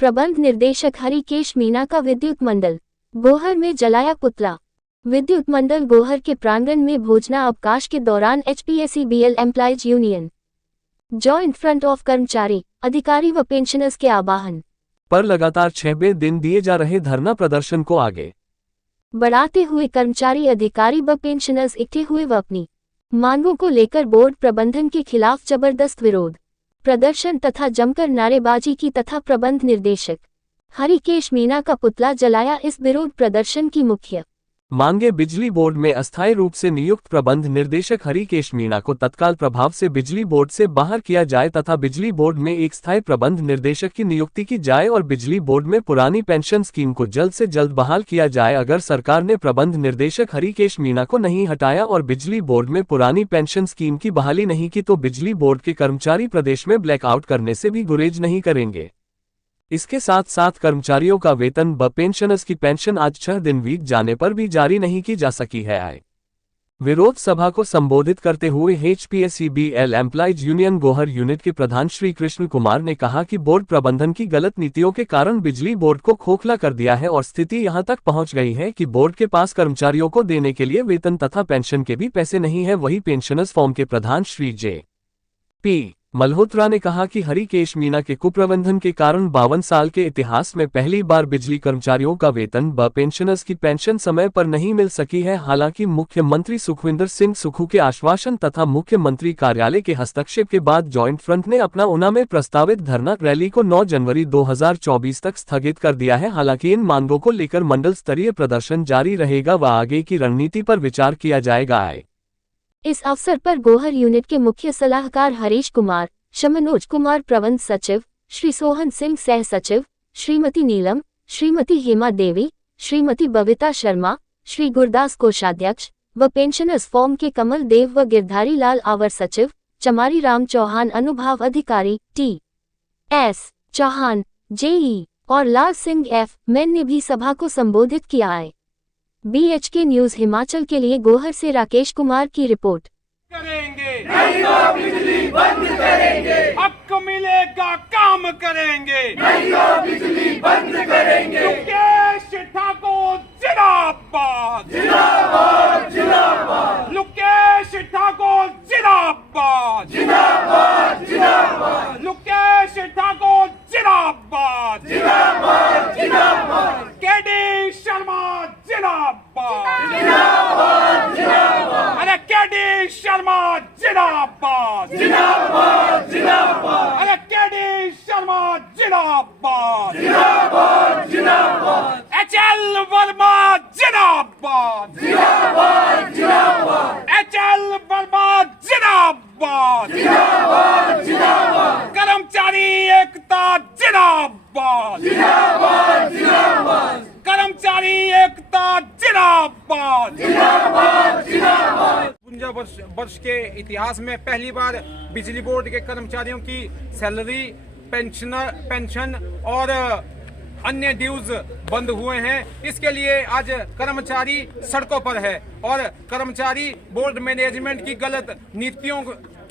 प्रबंध निर्देशक हरिकेश मीणा का विद्युत मंडल गोहर में जलाया पुतला। विद्युत मंडल गोहर के प्रांगण में भोजना अवकाश के दौरान HPSEBL employees union joint front of कर्मचारी अधिकारी व पेंशनर्स के आह्वान पर लगातार 6वें दिन दिए जा रहे धरना प्रदर्शन को आगे बढ़ाते हुए कर्मचारी अधिकारी व पेंशनर्स इकट्ठे हुए व अपनी मांगों को लेकर बोर्ड प्रबंधन के खिलाफ जबरदस्त विरोध प्रदर्शन तथा जमकर नारेबाजी की तथा प्रबंध निर्देशक हरिकेश मीणा का पुतला जलाया। इस विरोध प्रदर्शन की मुख्य मांगे बिजली बोर्ड में अस्थायी रूप से नियुक्त प्रबंध निर्देशक हरिकेश मीणा को तत्काल प्रभाव से बिजली बोर्ड से बाहर किया जाए तथा बिजली बोर्ड में एक स्थायी प्रबंध निर्देशक की नियुक्ति की जाए और बिजली बोर्ड में पुरानी पेंशन स्कीम को जल्द से जल्द बहाल किया जाए। अगर सरकार ने प्रबंध निर्देशक हरिकेश मीणा को नहीं हटाया और बिजली बोर्ड में पुरानी पेंशन स्कीम की बहाली नहीं की तो बिजली बोर्ड के कर्मचारी प्रदेश में ब्लैकआउट करने से भी गुरेज नहीं करेंगे। इसके साथ साथ कर्मचारियों का वेतन व पेंशनर्स की पेंशन आज 6 दिन बीत जाने पर भी जारी नहीं की जा सकी है। विरोध सभा को संबोधित करते हुए HPSEBL employees union Gohar unit के प्रधान श्री कृष्ण कुमार ने कहा कि बोर्ड प्रबंधन की गलत नीतियों के कारण बिजली बोर्ड को खोखला कर दिया है और स्थिति यहां तक पहुंच गई है कि बोर्ड के पास कर्मचारियों को देने के लिए वेतन तथा पेंशन के भी पैसे नहीं है। वही पेंशनर्स फॉर्म के प्रधान श्री J.P. मल्होत्रा ने कहा कि हरिकेश मीणा के कुप्रबंधन के कारण 52 साल के इतिहास में पहली बार बिजली कर्मचारियों का वेतन व पेंशनर्स की पेंशन समय पर नहीं मिल सकी है। हालांकि मुख्यमंत्री सुखविंदर सिंह सुक्खू के आश्वासन तथा मुख्यमंत्री कार्यालय के हस्तक्षेप के बाद जॉइंट फ्रंट ने अपना ऊना में प्रस्तावित धरना रैली को 9 जनवरी 2024 तक स्थगित कर दिया है। हालांकि इन मांगों को लेकर मंडल स्तरीय प्रदर्शन जारी रहेगा व आगे की रणनीति पर विचार किया जाएगा। इस अवसर पर गोहर यूनिट के मुख्य सलाहकार हरीश कुमार, मनोज कुमार प्रबंध सचिव, श्री सोहन सिंह सह सचिव, श्रीमती नीलम, श्रीमती हेमा देवी, श्रीमती बबीता शर्मा, श्री गुरदास कोषाध्यक्ष व पेंशनर्स फॉर्म के कमल देव व गिरधारी लाल आवर सचिव, चमारी राम चौहान अनुभाग अधिकारी T.S. चौहान JE और लाल सिंह F. मैन ने भी सभा को संबोधित किया है। BHK न्यूज हिमाचल के लिए गोहर से राकेश कुमार की रिपोर्ट। करेंगे नहीं तो बिजली बंद करेंगे, हक मिलेगा काम करेंगे नहीं तो बिजली बंद करेंगे। लुकेश ठाकुर जिंदाबाद जिंदाबाद जिंदाबाद, लुकेश ठाकुर जिंदाबाद जिंदाबाद जिंदाबाद, लुकेश ठाकुर जिंदाबाद जिंदाबाद जिंदाबाद, KD शर्मा जिंदाबाद जिंदाबाद जिंदाबाद, अरे KD शर्मा जिंदाबाद जिंदाबाद जिंदाबाद, अरे KD शर्मा जिंदाबाद जिंदाबाद जिंदाबाद, HL वर्मा जिंदाबाद जिंदाबाद जिंदाबाद, HL वर्मा जिंदाबाद जिंदाबाद जिंदाबाद, कर्मचारी एकता जिंदाबाद जिंदाबाद जिंदाबाद, कर्मचारी एकता जिंदाबाद जिंदाबाद जिंदाबाद। 52 वर्ष के इतिहास में पहली बार बिजली बोर्ड के कर्मचारियों की सैलरी, पेंशन और अन्य ड्यूज बंद हुए हैं। इसके लिए आज कर्मचारी सड़कों पर है और कर्मचारी बोर्ड मैनेजमेंट की गलत नीतियों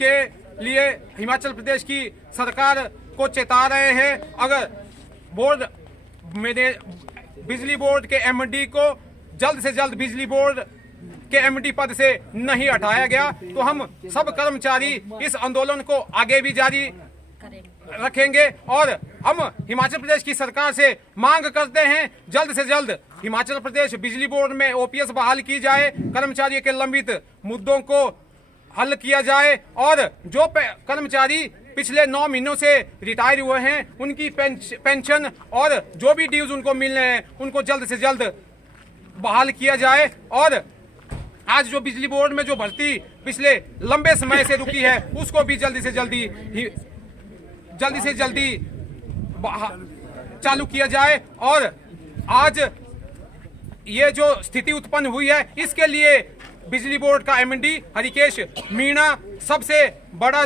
के लिए हिमाचल प्रदेश की सरकार को चेता रहे हैं। अगर बिजली बोर्ड के MD को जल्द से जल्द बिजली बोर्ड के MD पद से नहीं हटाया गया तो हम सब कर्मचारी इस आंदोलन को आगे भी जारी रखेंगे और हम हिमाचल प्रदेश की सरकार से मांग करते हैं जल्द से जल्द हिमाचल प्रदेश बिजली बोर्ड में OPS बहाल की जाए, कर्मचारियों के लंबित मुद्दों को हल किया जाए और जो कर्मचारी पिछले 9 महीनों से रिटायर हुए हैं उनकी पेंशन और जो भी ड्यूज उनको मिल रहे हैं उनको जल्द से जल्द बहाल किया जाए। और आज जो बिजली बोर्ड में जो भर्ती पिछले लंबे समय से रुकी है उसको भी जल्दी से जल्दी चालू किया जाए। और आज ये जो स्थिति उत्पन्न हुई है इसके लिए बिजली बोर्ड का MD हरिकेश मीणा सबसे बड़ा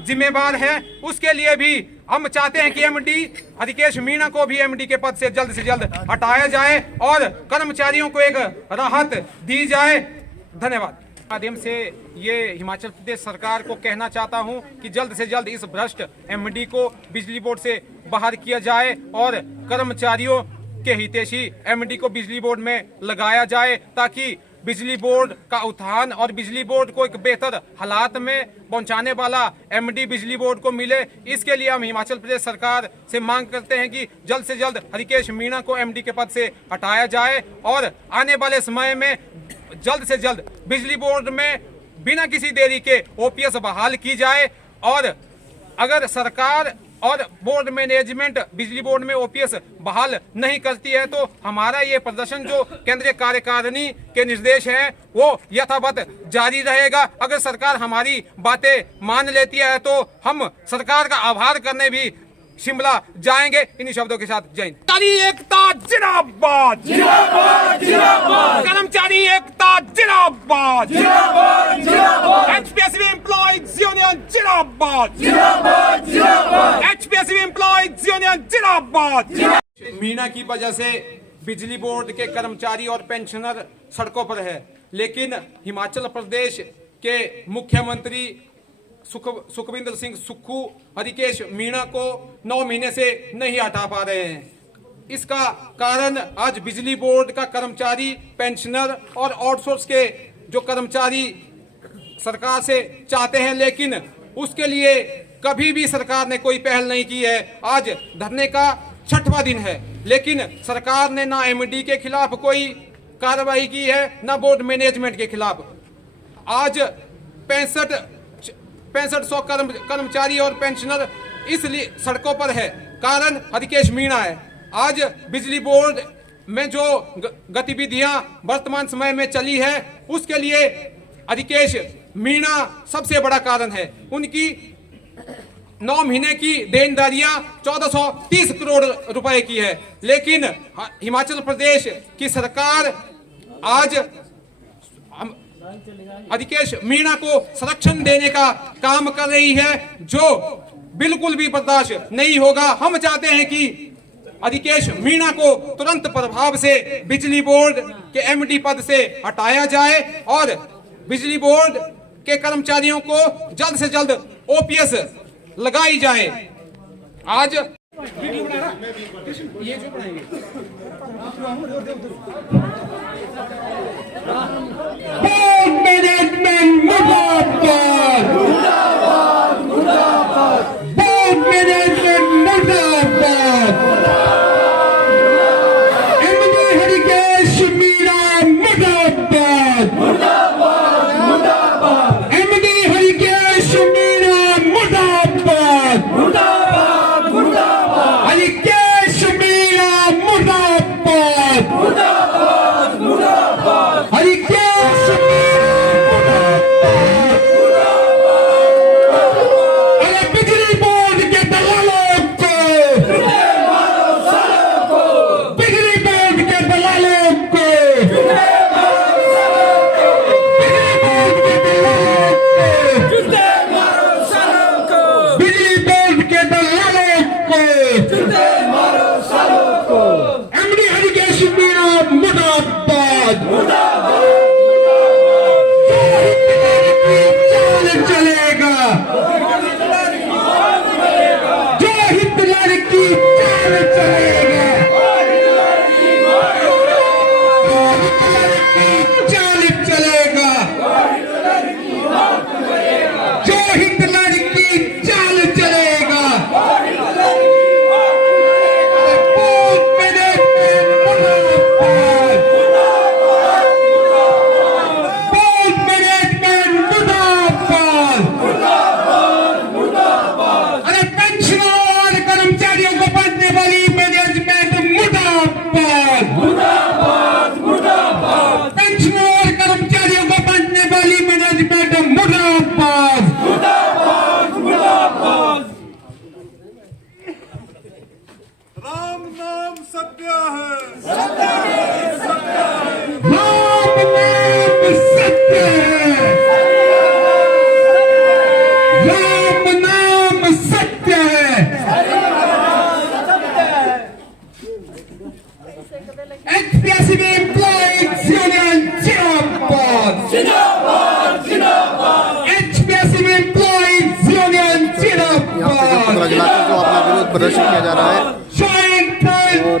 जिम्मेवार है। उसके लिए भी हम चाहते हैं कि MD हरिकेश मीणा को भी MD के पद से जल्द हटाया जाए और कर्मचारियों को एक राहत दी जाए। धन्यवाद। माध्यम से ये हिमाचल प्रदेश सरकार को कहना चाहता हूं कि जल्द से जल्द इस भ्रष्ट एमडी को बिजली बोर्ड से बाहर किया जाए और कर्मचारियों के हितैषी एमडी को बिजली बोर्ड में लगाया जाए, ताकि बिजली बोर्ड का उत्थान और बिजली बोर्ड को एक बेहतर हालात में पहुंचाने वाला एमडी बिजली बोर्ड को मिले। इसके लिए हम हिमाचल प्रदेश सरकार से मांग करते हैं कि जल्द से जल्द हरिकेश मीणा को एमडी के पद से हटाया जाए और आने वाले समय में जल्द से जल्द बिजली बोर्ड में बिना किसी देरी के ओपीएस बहाल की जाए। और अगर सरकार और बोर्ड मैनेजमेंट बिजली बोर्ड में ओपीएस बहाल नहीं करती है तो हमारा ये प्रदर्शन जो केंद्रीय कार्यकारिणी के निर्देश हैं वो यथावत जारी रहेगा। अगर सरकार हमारी बातें मान लेती है तो हम सरकार का आभार करने भी शिमला जाएंगे। इन्हीं शब्दों के साथ जय हिंद। कर्मचारी एकता जिंदाबाद, जिंदाबाद, जिंदाबाद। कर्मचारी एकता जिंदाबाद, जिंदाबाद, जिंदाबाद। एचपीएसवी एम्प्लॉइज यूनियन जिंदाबाद, जिंदाबाद, जिंदाबाद। एचपीएसवी एम्प्लॉइज यूनियन जिंदाबाद। मीणा की वजह से बिजली बोर्ड के कर्मचारी और पेंशनर सड़कों पर है, लेकिन हिमाचल प्रदेश के मुख्यमंत्री सुखविंदर सिंह सुक्खू हरिकेश मीणा को 9 महीने से नहीं हटा पा रहे हैं। इसका कारण आज बिजली बोर्ड का कर्मचारी, पेंशनर और आउटसोर्स के जो कर्मचारी सरकार से चाहते हैं, लेकिन उसके लिए कभी भी सरकार ने कोई पहल नहीं की है। आज धरने का 6वां दिन है, लेकिन सरकार ने ना एमडी के खिलाफ कोई कार्रवाई की है, ना बोर्ड मैनेजमेंट के खिलाफ। आज 6500 कर्मचारी और पेंशनर इसलिए सड़कों पर है, कारण हरिकेश मीणा है। आज बिजली बोर्ड में जो गतिविधियां वर्तमान समय में चली है उसके लिए हरिकेश मीणा सबसे बड़ा कारण है। उनकी 9 महीने की देनदारियां 1430 करोड़ रुपए की है, लेकिन हिमाचल प्रदेश की सरकार आज हरिकेश मीणा को संरक्षण देने का काम कर रही है, जो बिल्कुल भी बर्दाश्त नहीं होगा। हम चाहते हैं कि हरिकेश मीणा को तुरंत प्रभाव से बिजली बोर्ड के एमडी पद से हटाया जाए और बिजली बोर्ड के कर्मचारियों को जल्द से जल्द ओपीएस लगाई जाए। आज ये जो बनाएंगे मैनेजमेंट मुर्दाबाद, मुर्दाबाद, मुर्दाबाद। बोर्ड मैनेजमेंट मुर्दाबाद, एमडी हरिकेश मीणा मुर्दाबाद, मुर्दाबाद, मुर्दाबाद। एमडी हरिकेश मीणा मुर्दाबाद, मुर्दाबाद, मुर्दाबाद। हरिकेश मीणा मुर्दाबाद, मुर्दाबाद, मुर्दाबाद। Harikesh Employees Union Jinnabad! जलाकर जो अपना विरोध प्रदर्शन किया जा रहा है। और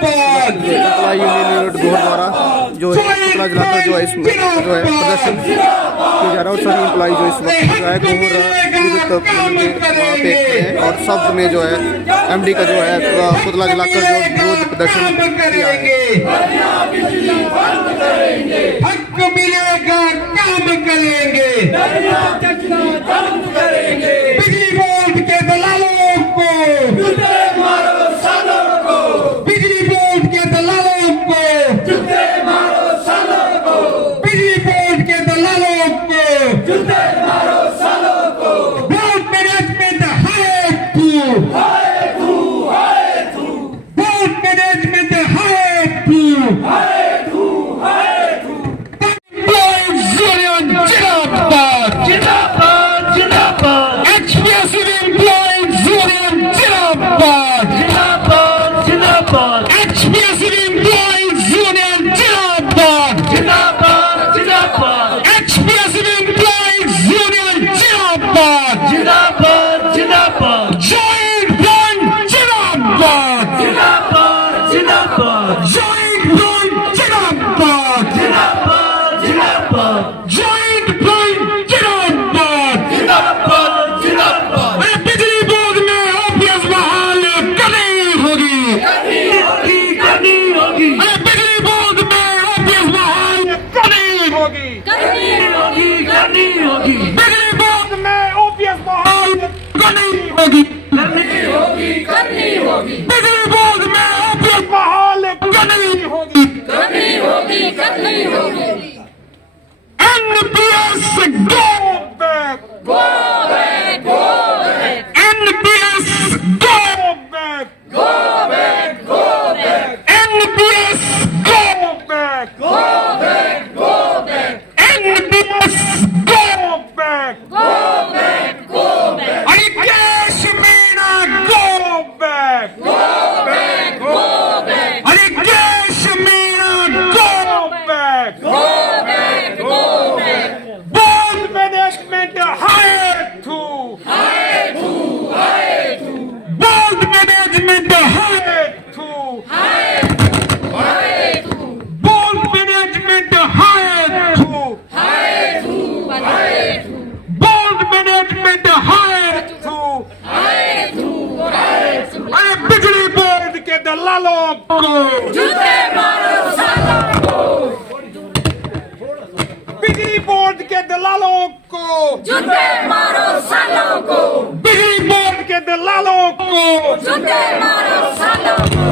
पुतला यूनियन यूनिट गोहर द्वारा जो पुतला जलाकर जो है इसमें जो है प्रदर्शन किया जा रहा है। और सभी एम्प्लॉई जो इस वक्त जो है गोहर वहाँ पे हैं और शब्द में जो है MD का जो है पुतला जलाकर जो विरोध प्रदर्शन किया है। हक मिलेगा काम करेंगे, बिजली बोर्ड के दलालों को, बिजली बोर्ड के दलालों को, बिजली बोर्ड के दलालों को, बोर्ड मैनेजमेंट हाय तू, बोर्ड मैनेजमेंट हाय तू, बिजली बोर्ड के दलालों को जूते मारो सालों को, बिजली बोर्ड के दलालों को जूते मारो सालों को।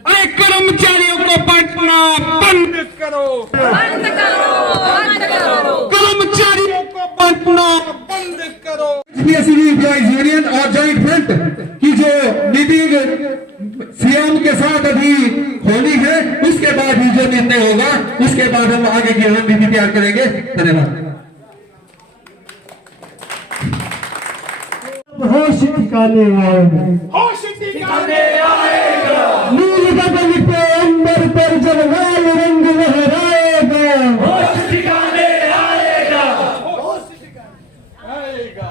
अरे कर्मचारियों को बांटना बंद करो, बंद करो, बंद करो, कर्मचारियों को बांटना बंद करो। यूनियन और जॉइंट फ्रंट की जो मीटिंग सीएम के साथ अभी होनी है, उसके बाद ही जो निर्णय होगा उसके बाद हम आगे की रणनीति तैयार करेंगे। धन्यवाद। होश ठिकाने आएगा, होश ठिकाने आएगा, नील गगन पे अंबर पर जब लाल रंग लहराएगा, होश ठिकाने आएगा, होश ठिकाने आएगा।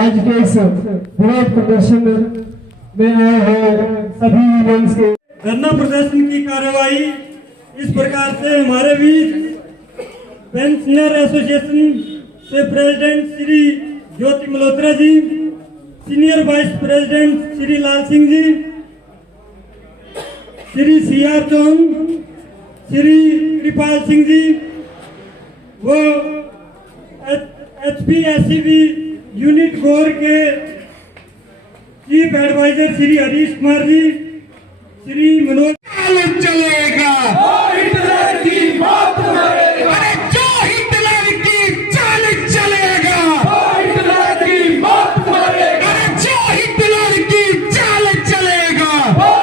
आज के इस विरोध प्रदर्शन में आए हैं सभी यूनियंस के धरना प्रदर्शन की कार्रवाई इस प्रकार से हमारे बीच पेंशनर एसोसिएशन से president Shri Jyoti Malhotra ji, senior vice president Shri Lal Singh ji, Shri CR चौन, श्री कृपाल सिंह जी, वो HPSCB यूनिट गोर के चीफ एडवाइजर श्री हरीश कुमार जी, श्री मनोज चलेगा, हिटलर की मौत मरेगा, अरे जो हिटलर की चाल चलेगा, हिटलर की मौत मरेगा, अरे जो हिटलर की चाल चलेगा,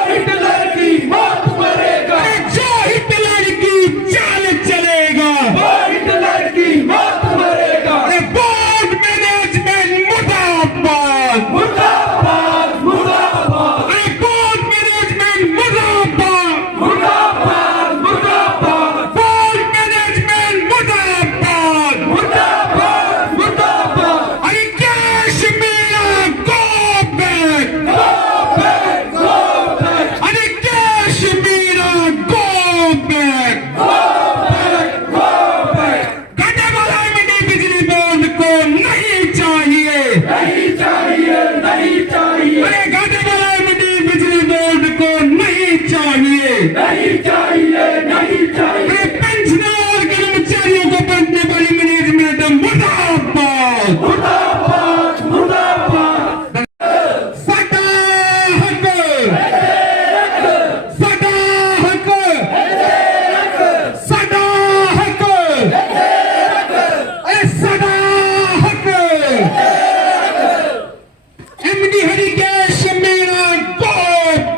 हिटलर की मौत मरेगा, अरे जो हिटलर की चाल चलेगा, हिटलर की मौत मरेगा। अरे बोर्ड मैनेजमेंट मुर्दाबाद, मुर्दाबाद, मुर्दाबाद, अरे बोर्ड मैनेजमेंट मुर्दाबाद, मुर्दाबाद, मुर्दाबाद, बोर्ड नहीं चाहिए, नहीं चाहिए। अरे घाटे वाला एमडी बिजली बोर्ड को नहीं चाहिए, नहीं चाहिए, नहीं चाहिए। अरे पेंशनर और कर्मचारियों को बांटने वाली मैनेजमेंट मुर्दाबाद, मुर्दाबाद, मुर्दाबाद। सदा हक, सदा हक, सदा हक, अरे सदा हक। MD Harikesh Meena go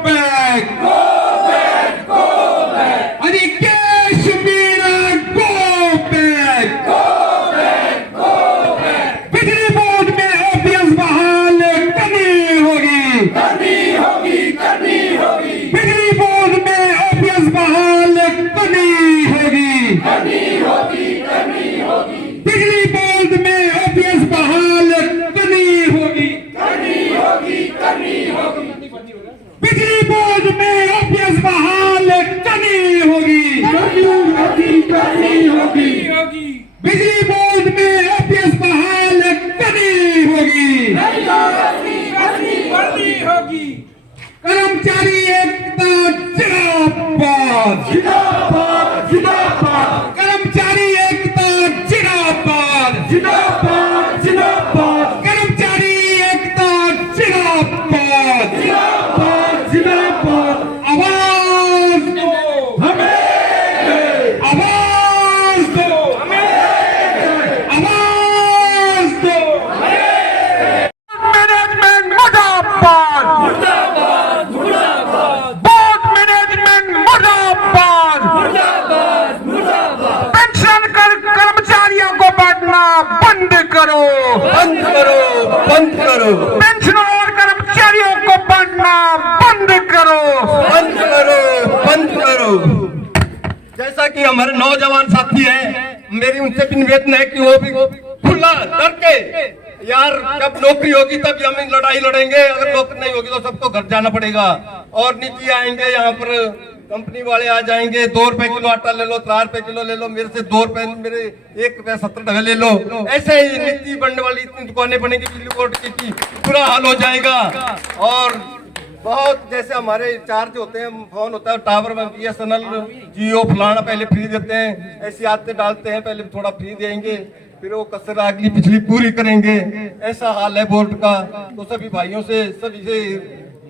back, go back, go back. Harikesh Meena go back, go back, go back. बिजली बोर्ड में ओपीएस बहाल करनी होगी, करनी होगी, करनी होगी। बिजली बोर्ड में ओपीएस बहाल करनी होगी, करनी होगी, करनी होगी। बिजली बोर्ड में ओपीएस बहाल करनी होगी, करनी होगी, करनी होगी। बिजली बोर्ड में ओपीएस बहाल करनी होगी, करनी होगी, करनी होगी। बिजली बोर्ड में ओपीएस बहाल करनी होगी, करनी होगी। कर्मचारी एकता जिंदाबाद, जिंदाबाद, जिंदाबाद। कर्मचारी एकता जिंदाबाद, जिंदाबाद, जिंदाबाद। कर्मचारी एकता जिंदाबाद, जिंदाबाद, जिंदाबाद। आवाज दो हमें, आवाज दो हमें, आवाज दो हमें। मैनेजमेंट मुर्दाबाद, मुर्दाबाद, मुर्दाबाद। बोर्ड मैनेजमेंट मुर्दाबाद, मुर्दाबाद, मुर्दाबाद। पेंशन कर्मचारियों को बांटना बंद करो, बंद करो, बंद करो। पेंशन और कर्मचारियों को बांटना बंद करो, बंद करो, बंद करो। जैसा कि हमारे नौजवान साथी हैं, मेरी उनसे भी निवेदन है कि वो भी खुला डर के, यार जब नौकरी होगी तभी हम लड़ाई लड़ेंगे, अगर नौकरी नहीं होगी तो सबको घर जाना पड़ेगा। और नीति आएंगे यहाँ पर, कंपनी वाले आ जाएंगे, 2 रुपए किलो आटा ले लो, 3 रुपए किलो ले लो, मेरे से 2 रुपए, मेरे 1 रुपया 70 टका ले लो। ऐसे ही नीति बनने वाली इतनी दुकानें बनेगी बिजली बोर्ड की बुरा हाल हो जाएगा। और बहुत जैसे हमारे चार्ज होते हैं, फोन होता है टावर में, BSNL, जियो फलाना पहले फ्री देते हैं, ऐसी आदतें डालते हैं, पहले थोड़ा फ्री देंगे, फिर वो कसर अगली पिछली पूरी करेंगे। ऐसा हाल है बोर्ड का। तो सभी भाइयों से, सभी से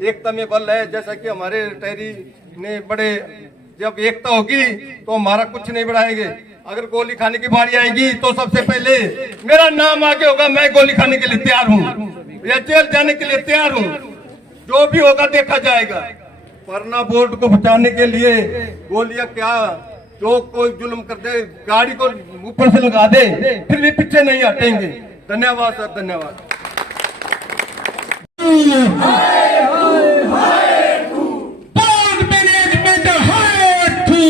एकता में बल है। जैसा कि हमारे टैरी ने बड़े, जब एकता होगी तो हमारा कुछ नहीं बढ़ाएंगे। अगर गोली खाने की बारी आएगी तो सबसे पहले मेरा नाम आगे होगा, मैं गोली खाने के लिए तैयार हूँ या जेल जाने के लिए तैयार हूँ। जो भी होगा देखा जाएगा। वरना बोर्ड को बचाने के लिए गोलियां क्या, जो कोई जुल्म कर दे, गाड़ी को ऊपर से लगा दे, फिर भी पीछे नहीं हटेंगे। धन्यवाद सर, धन्यवाद। बोर्ड मैनेजमेंट हाय टू,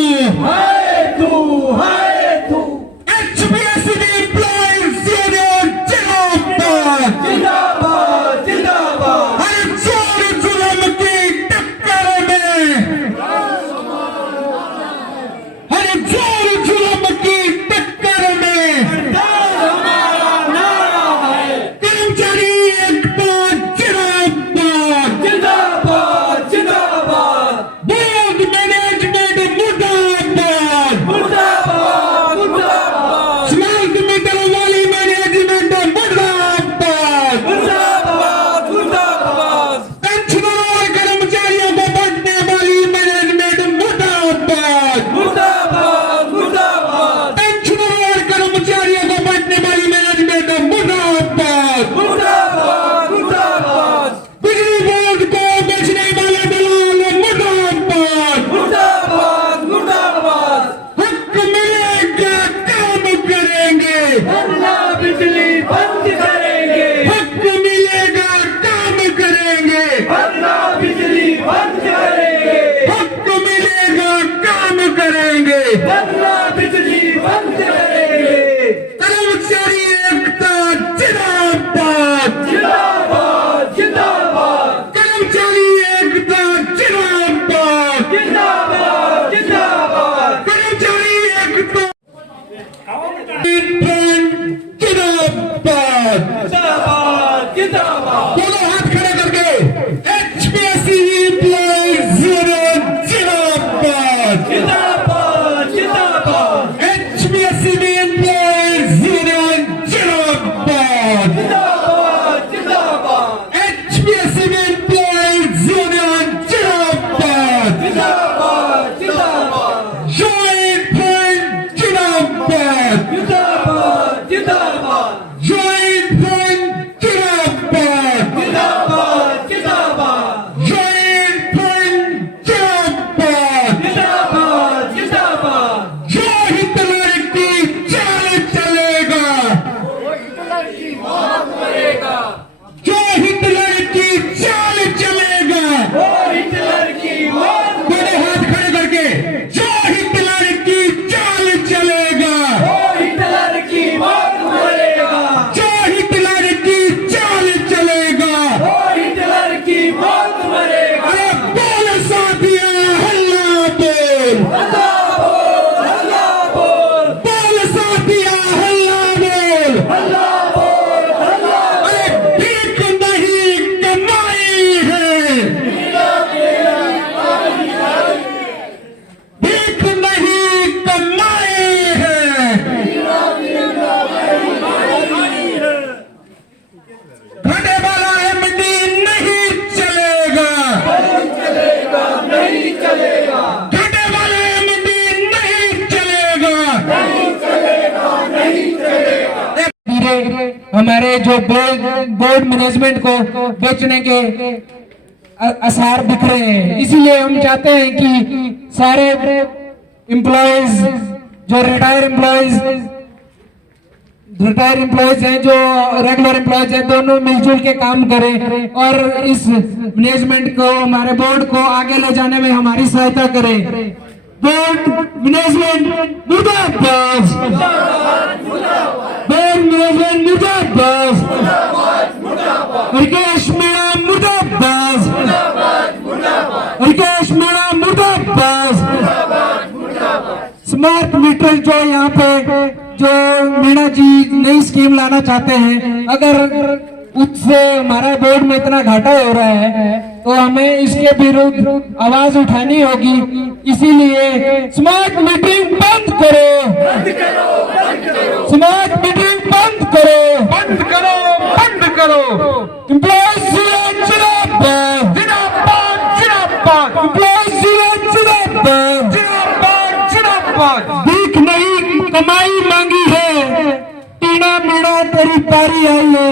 HBSD एम्प्लॉइज यूनियन जिंदाबाद, जिंदाबाद, जिंदाबाद। हर चोर जुल्म की टक्कर में, हर चोर जुल्म की टक्कर में कर्मचारी एकता जिंदाबाद, जिंदाबाद, जिंदाबाद। बोर्ड मैनेजमेंट मुर्दाबाद, मुर्दाबाद, मुर्दाबाद। स्मार्ट मीटर वाली मैनेजमेंट मुर्दाबाद, मुर्दाबाद। दोनों हाथ खड़े करके HPSC एम्प्लॉइज यूनियन जिंदाबाद HPSC एम्प्लॉइज यूनियन जिंदाबाद HPSC एम्प्लॉइज यूनियन जिंदाबाद जॉइंट फ्रंट जिंदाबाद जॉइंट फ्रंट जिंदाबाद जॉइंट फ्रंट जिंदाबाद जो हिटलर की चाल चलेगा जो हिटलर की चाल चलेगा दोनों हाथ खड़े करके जो हिटलर की चाल चलेगा जो हिटलर की चाल चलेगा अरे बोल साथिया हल्ला बोल बोल साथिया हल्ला बोल अरे भीख नहीं कमाई है भीख नहीं कमाई है घाटे वाला एमडी नहीं चलेगा घाटे वाला एमडी नहीं चलेगा धीरे हमारे जो बोर्ड मैनेजमेंट को बेचने के आसार दिख रहे हैं, इसीलिए हम चाहते हैं कि सारे एम्प्लॉयज जो रिटायर एम्प्लॉयज हैं, जो रेगुलर एम्प्लॉयज हैं, दोनों मिलजुल के काम करें और इस मैनेजमेंट को, हमारे बोर्ड को आगे ले जाने में हमारी सहायता करें। बोर्ड मैनेजमेंट मुर्दाबाद, बोर्ड मैनेजमेंट मुर्दाबाद, हरकेश मीणा मुर्दाबाद, हरकेश मीणा मुर्दाबाद। स्मार्ट मीटर जो यहाँ पे जो मीणा जी नई स्कीम लाना चाहते हैं, अगर उससे हमारा बोर्ड में इतना घाटा हो रहा है तो हमें इसके विरुद्ध आवाज उठानी होगी। इसीलिए स्मार्ट मीटिंग बंद करो, स्मार्ट मीटिंग बंद करो, एम्प्लॉयज जिंदाबाद, एम्प्लॉयज जिंदाबाद। भीख नहीं कमाई मांगी है, टीना मीणा तेरी पारी आई है।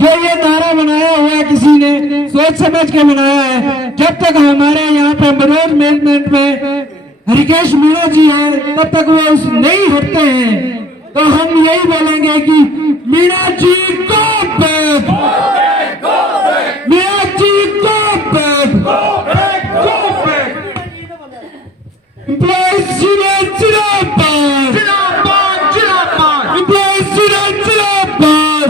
जो ये नारा बनाया हुआ है किसी ने सोच समझ के बनाया है। जब तक हमारे यहाँ पे मनोज मैनेजमेंट में हरिकेश मीणा जी है, तब तक वो नहीं हटते हैं। तो हम यही बोलेंगे कि मीणा जी को बैक, मीणा जी को बैक, एम्प्लॉयज जिंदाबाद, एम्प्लॉयज जिंदाबाद।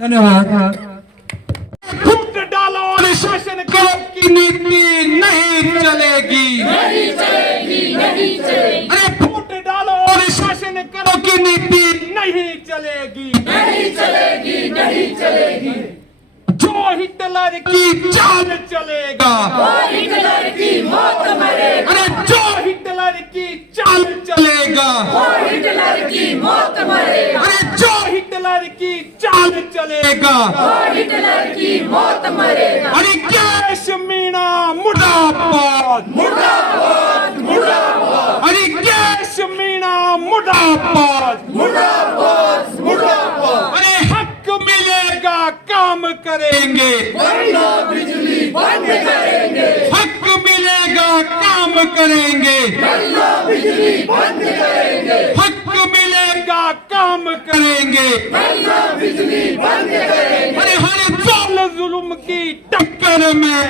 धन्यवाद। फूट डालो शासन करो की नीति नहीं चलेगी, अरे फूट डालो शासन करो की नीति नहीं चलेगी। जो हिटलर की चाल चलेगा, अरे जो हिटलर की चाल चलेगा, अरे जो हिटलर की चाल चलेगा, अरे कैश मीणा मुर्दाबाद, अरे कैश मीणा मुर्दाबाद, अरे हक मिलेगा काम करेंगे, हक मिलेगा काम करेंगे, हक मिलेगा काम करेंगे। अरे हर जाल जुल्म की टक्कर में,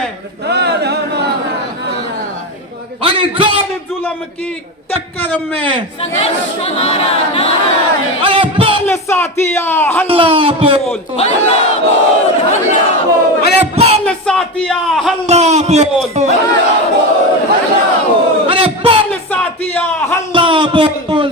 अरे जाल जुल्म की टक्कर में, अरे बोल साथिया हल्ला बोल, अरे बोल साथिया हल्ला बोल, अरे बोल साथिया हल्ला बोल,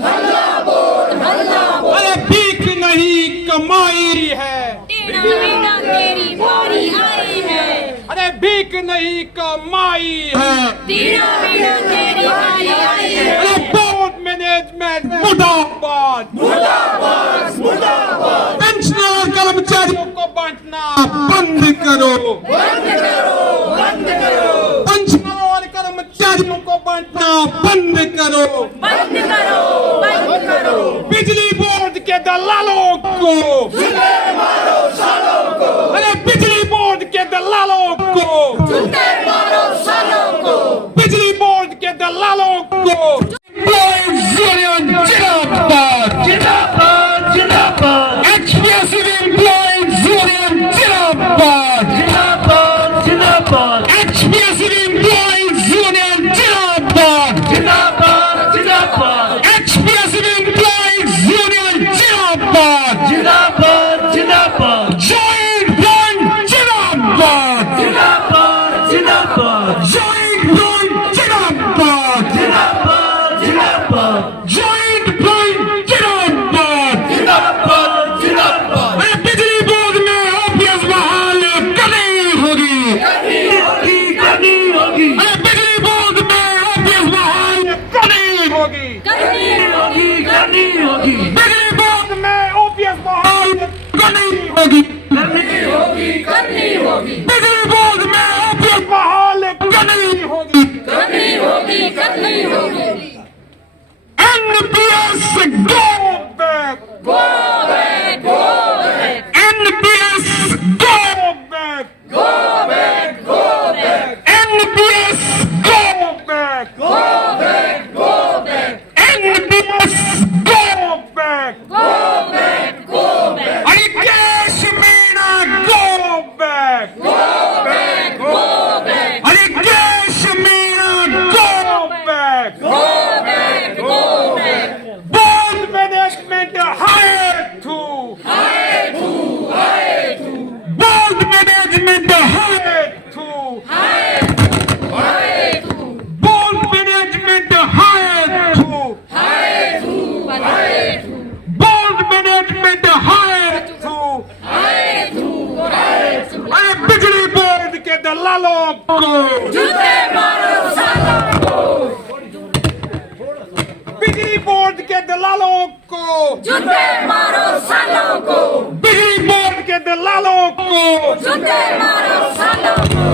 अरे भीख नहीं कम कमाई है, टेढ़ा मेढ़ा तेरी बारी आई है, अरे भीख नहीं कमाई है, टेढ़ा मेढ़ा तेरी बारी आई है। अरे बोर्ड मैनेजमेंट मुर्दाबाद, मुर्दाबाद मुर्दाबाद। पेंशनर और कर्मचारियों को बांटना बंद करो, बंद करो बंद करो। पेंशनर और कर्मचारियों को बांटना बंद करो, बंद करो बंद करो। बिजली बोर्ड के दलालों को, जूते मारो सालों को, अरे बिजली बोर्ड के दलालों को, जूते मारो सालों को, बिजली बोर्ड के दलालों को। जिंदाबाद जिंदाबाद जिंदाबाद। HPSC Employees Union जिंदाबाद जिंदाबाद जिंदाबाद। HPSC Employees Union जिंदाबाद जिंदाबाद जिंदाबाद। HPSC Employees Union जिंदाबाद जिंदाबाद जिंदाबाद। Joint Front जिंदाबाद जिंदाबाद जिंदाबाद। Joint Front जिंदाबाद जिंदाबाद जिंदाबाद। Joint Front जिंदाबाद जिंदाबाद जिंदाबाद। अरे बिजली बोर्ड में OPS बहाल करनी होगी, करनी होगी। अरे बिजली बोर्ड में OPS बहाल करनी होगी, करनी होगी। बिजली बोर्ड में OPS बहाल करनी होगी, करनी होगी बिजली बोर्ड में OPS बहाल करनी होगी, करनी होगी। NPS go back, Go back, go back, NPS go back, go back, go back, NPS go back, go back, go back, NPS go back, go back, go back, अरे cash Meena go back, go back, go back, अरे cash Meena go back, go back, go back. board management hire to, board management hire to, board management hire to, board management hire to, अरे बिजली board के दलालों को, जूते मारो सालों को, बिजली बोर्ड के दलालों को, जूते मारो सालों को, बिजली बोर्ड के दलालों को, जूते मारो सालों को।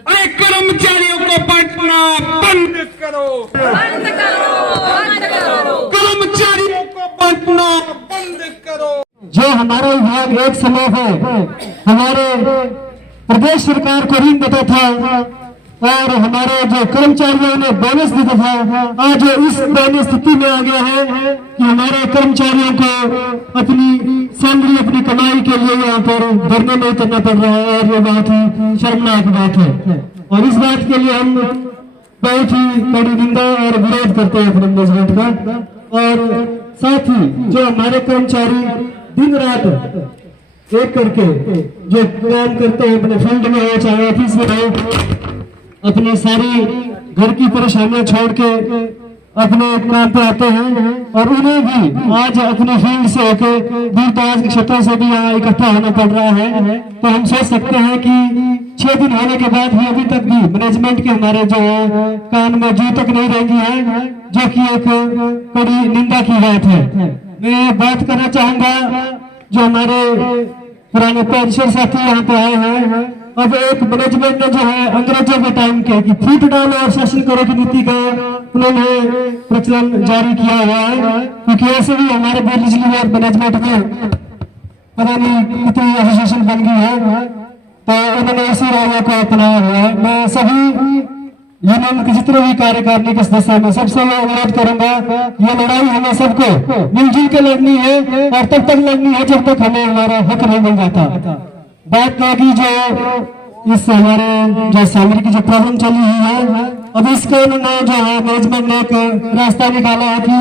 अरे कर्मचारियों को बांटना बंद करो, बंद करो, बंद करो, कर्मचारियों को बांटना बंद करो। जो हमारा विभाग एक समय है हमारे प्रदेश सरकार को ऋण देता था और हमारे जो कर्मचारियों ने बोनस देता था, आज इस दयनीय स्थिति में आ गया है कि हमारे कर्मचारियों को अपनी सैलरी अपनी कमाई के लिए यहाँ पर धरने में उतरना पड़ रहा है और ये बहुत ही शर्मनाक बात है। और इस बात के लिए हम बहुत ही बड़ी निंदा और विरोध करते हैं अपने मैनेजमेंट का। और साथ ही जो हमारे कर्मचारी दिन रात एक करके जो काम करते हैं अपने फील्ड में हो चाहे ऑफिस में हो, अपनी सारी घर की परेशानियां छोड़ के अपने काम पे आते हैं और उन्हें भी आज अपने फील्ड से होके दूर दराज के क्षेत्रों से भी यहाँ इकट्ठा होना पड़ रहा है। तो हम सोच सकते हैं कि 6 दिन होने के बाद भी अभी तक भी मैनेजमेंट के हमारे जो है कान में जू तक नहीं रहेंगी है, जो कि एक बड़ी निंदा की बात है। मैं बात करना चाहूंगा जो हमारे पुराने पेंशन साथी यहाँ पे आए हैं, अब एक मैनेजमेंट ने जो है अंग्रेजों के टाइम के कि फूट डालो और शासन करो की नीति का उन्होंने प्रचलन जारी किया हुआ है, क्योंकि ऐसे भी हमारे बिजली बोर्ड मैनेजमेंट में पता नहीं कितनी एसोसिएशन बन गई है, तो उन्होंने इसी रायों को अपनाया हुआ है। मैं सभी यूनियन के जितने भी कार्यकारिणी के सदस्य में सबसे मैं अनुरोध करूंगा, ये लड़ाई हमें सबको मिलजुल के लड़नी है और तब तक लड़नी है जब तक हमें हमारा हक नहीं मिल जाता। बात बाकी जो इस हमारे जो सैलरी की जो प्रॉब्लम चली हुई है, अब इसको उन्होंने जो है मैनेजमेंट ने एक रास्ता निकाला है कि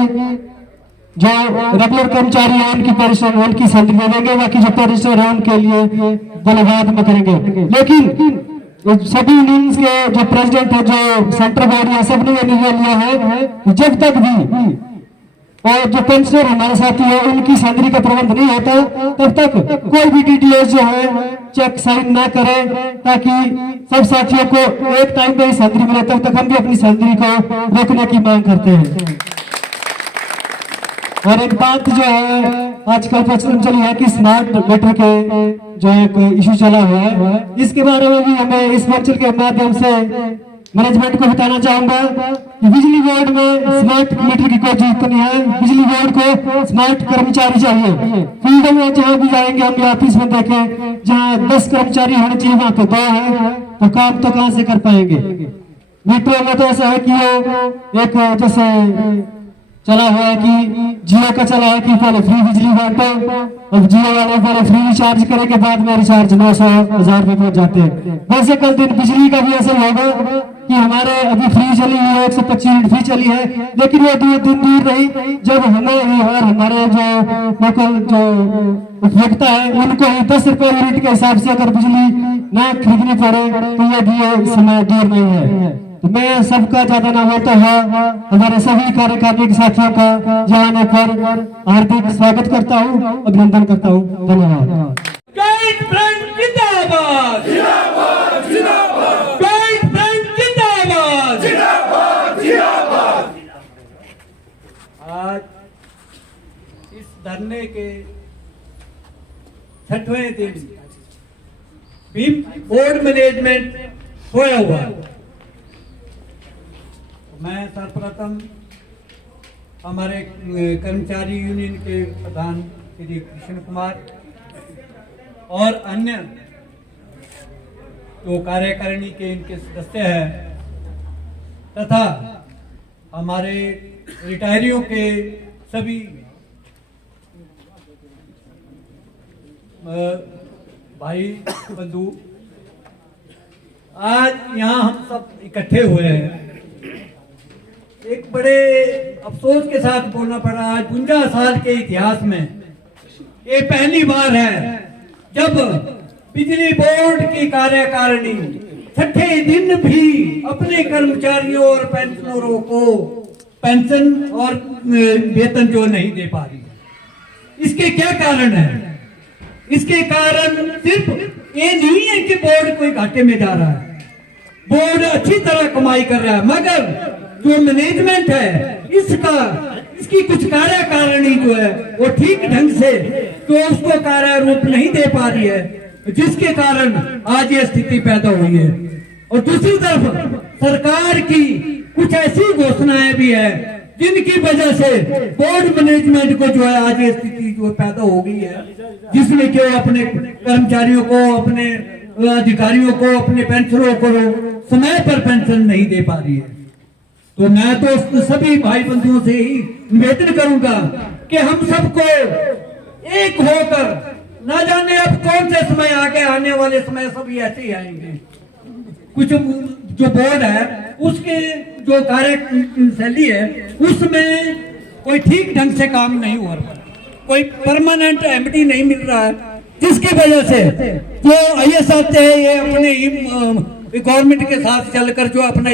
जो रेगुलर कर्मचारी है उनकी पेंशन उनकी सैलरी दे देंगे, बाकी जो पेंशन है उनके लिए धन्यवाद में करेंगे। लेकिन सभी यूनियंस के जो प्रेसिडेंट है, जो सेंटर बॉडी है, सबने ये निर्णय लिया है जब तक भी और जो पेंशनर हमारे साथी है उनकी सैलरी का प्रबंध नहीं होता, तब तक कोई भी डीटीएस जो है चेक साइन ना करे, ताकि सब साथियों को एक टाइम पे ही सैलरी मिले। तब तक हम भी अपनी सैलरी को रोकने की मांग करते हैं। और एक बात जो है आजकल प्रचलन चली है कि स्मार्ट मीटर के जो एक इशू चला हुआ है, इसके बारे में भी हमें इस वर्चुअल के माध्यम से मैनेजमेंट को बताना चाहूंगा कि बिजली बोर्ड में स्मार्ट मीटर की कोई जरूरत नहीं है। बिजली बोर्ड को स्मार्ट कर्मचारी चाहिए। फील्ड में जहां भी जाएंगे हम ऑफिस में देखें, जहां 10 कर्मचारी होने चाहिए वहां तो 2 है, तो काम तो कहां से कर पाएंगे। मीटरों में तो ऐसा है कि वो एक जैसे चला हुआ है कि जियो का चला है कि पहले फ्री बिजली बांटो, अब जियो वाले पहले फ्री रिचार्ज करने के बाद में रिचार्ज 900-1000 रुपए पहुंच जाते हैं। वैसे कल दिन बिजली का भी ऐसा होगा कि हमारे अभी फ्री चली हुई है, 125 यूनिट फ्री चली है, लेकिन वो दिन दूर रही जब हमें ही और हमारे जो लोकल जो उपभोक्ता है उनको ही 10 रुपए यूनिट के हिसाब से अगर बिजली ना खरीदनी पड़े तो ये भी समय दूर नहीं है। तो मैं सबका ज्यादा ना बोलता हुआ हमारे सभी कार्यकारिणी साथियों का यहाँ आने पर हार्दिक स्वागत करता हूँ, अभिनंदन करता हूँ। धन्यवाद। गाइड फ्रंट जिंदाबाद, जिंदाबाद, जिंदाबाद। गाइड फ्रंट जिंदाबाद, जिंदाबाद, जिंदाबाद। आज इस धरने के 6वें दिन भी बोर्ड मैनेजमेंट खोया हुआ है। मैं सर्वप्रथम हमारे कर्मचारी यूनियन के प्रधान श्री कृष्ण कुमार और अन्य जो कार्यकारिणी के इनके सदस्य हैं तथा हमारे रिटायरियों के सभी भाई बंधु, आज यहाँ हम सब इकट्ठे हुए हैं। एक बड़े अफसोस के साथ बोलना पड़ रहा है, 52 साल के इतिहास में ये पहली बार है जब बिजली बोर्ड की कार्यकारिणी 6ठे दिन भी अपने कर्मचारियों और पेंशनरों को पेंशन और वेतन जो नहीं दे पा रही है। इसके क्या कारण है? इसके कारण सिर्फ ये नहीं है कि बोर्ड कोई घाटे में जा रहा है, बोर्ड अच्छी तरह कमाई कर रहा है, मगर जो मैनेजमेंट है इसकी कुछ कार्यकारिणी जो है वो ठीक ढंग से तो उसको कार्यारूप नहीं दे पा रही है, जिसके कारण आज ये स्थिति पैदा हुई है। और दूसरी तरफ सरकार की कुछ ऐसी घोषणाएं भी है जिनकी वजह से बोर्ड मैनेजमेंट को जो है आज ये स्थिति जो पैदा हो गई है, जिसमें कि वो अपने कर्मचारियों को, अपने अधिकारियों को, अपने पेंशनरों को समय पर पेंशन नहीं दे पा रही है। तो मैं तो सभी भाई बंधुओं से ही निवेदन करूंगा कि हम सबको एक होकर, ना जाने अब कौन से समय आगे आने वाले समय सभी ऐसे ही आएंगे। कुछ जो बोर्ड है उसके जो कार्यशैली है उसमें कोई ठीक ढंग से काम नहीं हो रहा, कोई परमानेंट एमडी नहीं मिल रहा है, जिसकी वजह से जो आईएएस आते हैं ये अपने गवर्नमेंट के साथ चलकर जो अपना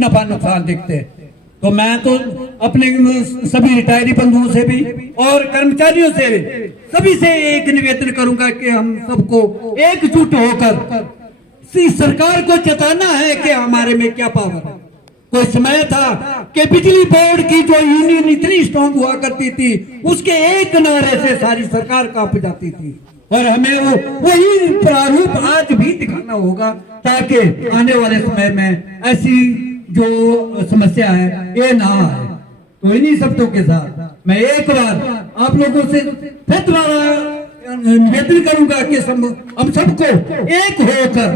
नफा नुकसान देखते हैं। तो मैं तो अपने सभी रिटायरी बंधुओं से भी और कर्मचारियों से सभी से एक निवेदन करूंगा कि हम सबको एकजुट होकर सरकार को चेताना है कि हमारे में क्या पावर है। कोई समय था कि बिजली बोर्ड की जो यूनियन इतनी स्ट्रांग हुआ करती थी, उसके एक नारे से सारी सरकार कांप जाती थी, और हमें वही प्रारूप आज भी दिखाना होगा ताकि आने वाले समय में ऐसी जो समस्या है ये ना आए। तो इन्हीं शब्दों के साथ मैं एक बार आप लोगों से फिर दोबारा निवेदन करूंगा कि हम सबको एक होकर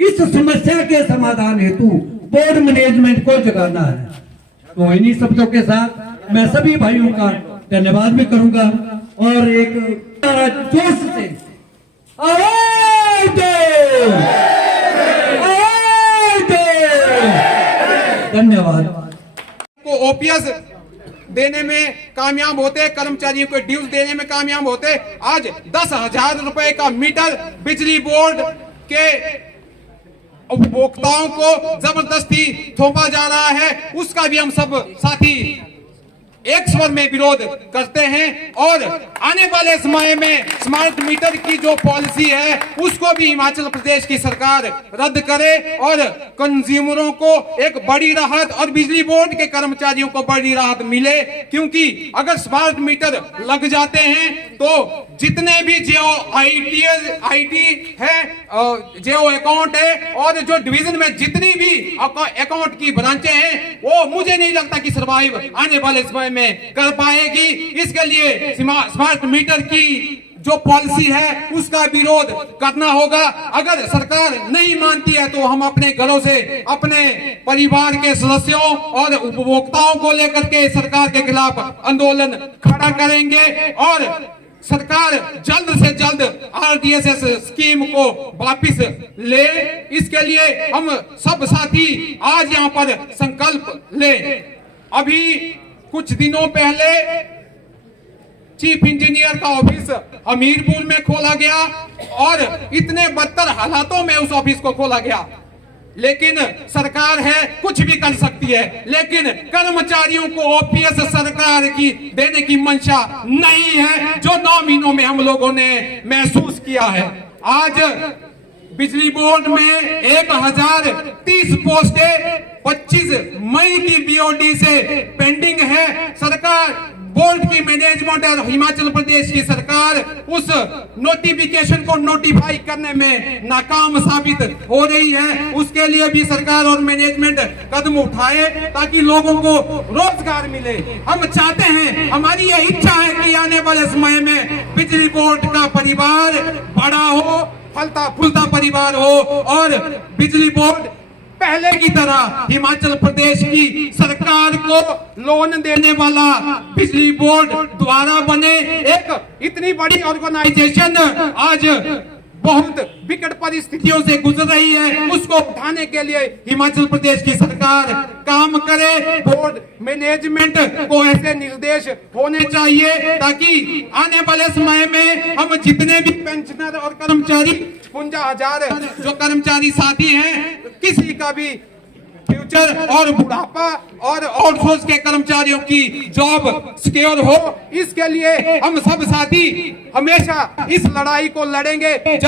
इस समस्या के समाधान हेतु बोर्ड मैनेजमेंट को जगाना है। तो इन्हीं शब्दों के साथ मैं सभी भाइयों का धन्यवाद भी करूंगा और एक जोश से आवाज दो, धन्यवाद। को ओपीएस देने में कामयाब होते, कर्मचारियों को ड्यूज देने में कामयाब होते। आज 10,000 रुपए का मीटर बिजली बोर्ड के उपभोक्ताओं को जबरदस्ती थोपा जा रहा है, उसका भी हम सब साथी एक स्वर में विरोध करते हैं और आने वाले समय में स्मार्ट मीटर की जो पॉलिसी है उसको भी हिमाचल प्रदेश की सरकार रद्द करे और कंज्यूमरों को एक बड़ी राहत और बिजली बोर्ड के कर्मचारियों को बड़ी राहत मिले। क्योंकि अगर स्मार्ट मीटर लग जाते हैं तो जितने भी जियो आईटी है, जियो अकाउंट है और जो डिवीजन में जितनी भी अकाउंट की ब्रांचें हैं वो मुझे नहीं लगता कि सर्वाइव आने वाले समय में कर पाएगी। इसके लिए स्मार्ट मीटर की जो पॉलिसी है उसका विरोध करना होगा। अगर सरकार नहीं मानती है तो हम अपने घरों से अपने परिवार के सदस्यों और उपभोक्ताओं को लेकर के सरकार के खिलाफ आंदोलन खड़ा करेंगे और सरकार जल्द से जल्द आरडीएसएस स्कीम को वापस ले। इसके लिए हम सब साथी आज यहाँ पर संकल्प ले। अभी कुछ दिनों पहले चीफ इंजीनियर का ऑफिस हमीरपुर में खोला गया और इतने बदतर हालातों में उस ऑफिस को खोला गया, लेकिन सरकार है कुछ भी कर सकती है, लेकिन कर्मचारियों को ओपीएस सरकार की देने की मंशा नहीं है, जो 9 महीनों में हम लोगों ने महसूस किया है। आज बिजली बोर्ड में 1030 पोस्टें 25 मई की बीओडी से पेंडिंग है। सरकार बोर्ड की मैनेजमेंट और हिमाचल प्रदेश की सरकार उस नोटिफिकेशन को नोटिफाई करने में नाकाम साबित हो रही है। उसके लिए भी सरकार और मैनेजमेंट कदम उठाए ताकि लोगों को रोजगार मिले। हम चाहते हैं, हमारी यह इच्छा है कि आने वाले समय में बिजली बोर्ड का परिवार बड़ा हो, फलता फूलता परिवार हो और बिजली बोर्ड पहले की तरह हिमाचल प्रदेश की सरकार को लोन देने वाला बिजली बोर्ड द्वारा बने। एक इतनी बड़ी ऑर्गेनाइजेशन आज बहुत विकट परिस्थितियों से गुजर रही है, उसको उठाने के लिए हिमाचल प्रदेश की सरकार काम करे। बोर्ड मैनेजमेंट को ऐसे निर्देश होने चाहिए ताकि आने वाले समय में हम जितने भी पेंशनर और कर्मचारी 55,000 जो कर्मचारी साथी हैं, किसी का भी फ्यूचर और बुढ़ापा और आउटसोर्स के कर्मचारियों की जॉब सिक्योर हो, इसके लिए हम सब साथी हमेशा इस लड़ाई को लड़ेंगे।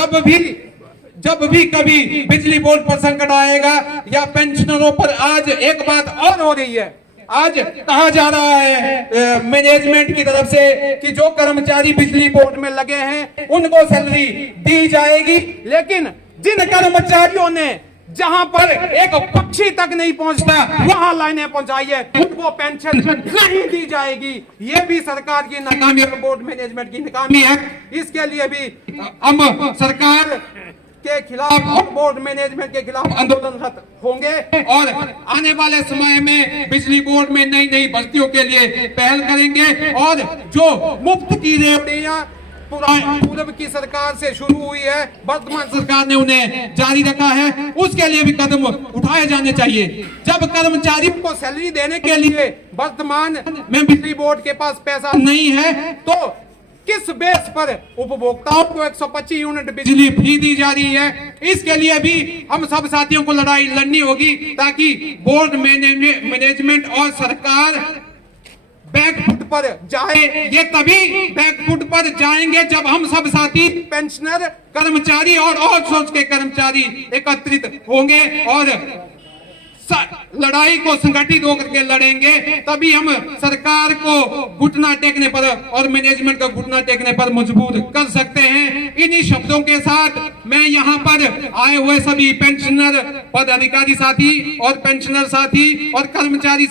जब भी कभी बिजली बोर्ड पर संकट आएगा या पेंशनरों पर, आज एक बात और हो रही है, आज कहा जा रहा है मैनेजमेंट की तरफ से कि जो कर्मचारी बिजली बोर्ड में लगे हैं उनको सैलरी दी जाएगी, लेकिन जिन कर्मचारियों ने जहां पर एक पक्षी तक नहीं पहुंचता वहां लाइनें पहुंचाई है उनको पेंशन नहीं दी जाएगी। ये भी सरकार की नाकामी और बोर्ड मैनेजमेंट की नाकामी है। इसके लिए भी हम सरकार के खिलाफ और बोर्ड मैनेजमेंट के खिलाफ आंदोलनरत होंगे और आने वाले समय में बिजली बोर्ड में नई नई भर्तियों के लिए पहल करेंगे और जो मुफ्त की रेवड़ियां पूर्व की सरकार से शुरू हुई है, वर्तमान सरकार ने उन्हें जारी रखा है, उसके लिए भी कदम उठाए जाने चाहिए। जब कर्मचारियों को सैलरी देने के लिए वर्तमान में बिजली बोर्ड के पास पैसा नहीं है तो किस बेस पर उपभोक्ताओं को 125 यूनिट बिजली फ्री दी जा रही है। इसके लिए भी हम सब साथियों को लड़ाई लड़नी होगी ताकि बोर्ड मैनेजमेंट और सरकार बैकफुट पर जाए। ये तभी बैकफुट पर जाएंगे जब हम सब साथी पेंशनर, कर्मचारी और आउटसोर्स के कर्मचारी एकत्रित होंगे और लड़ाई को संगठित होकर के लड़ेंगे। तभी हम सरकार को घुटना टेकने पर और मैनेजमेंट को घुटना टेकने पर मजबूर कर सकते हैं। इन्हीं शब्दों के साथ मैं यहाँ पर आए हुए सभी पेंशनर पदाधिकारी साथी और पेंशनर साथी और कर्मचारी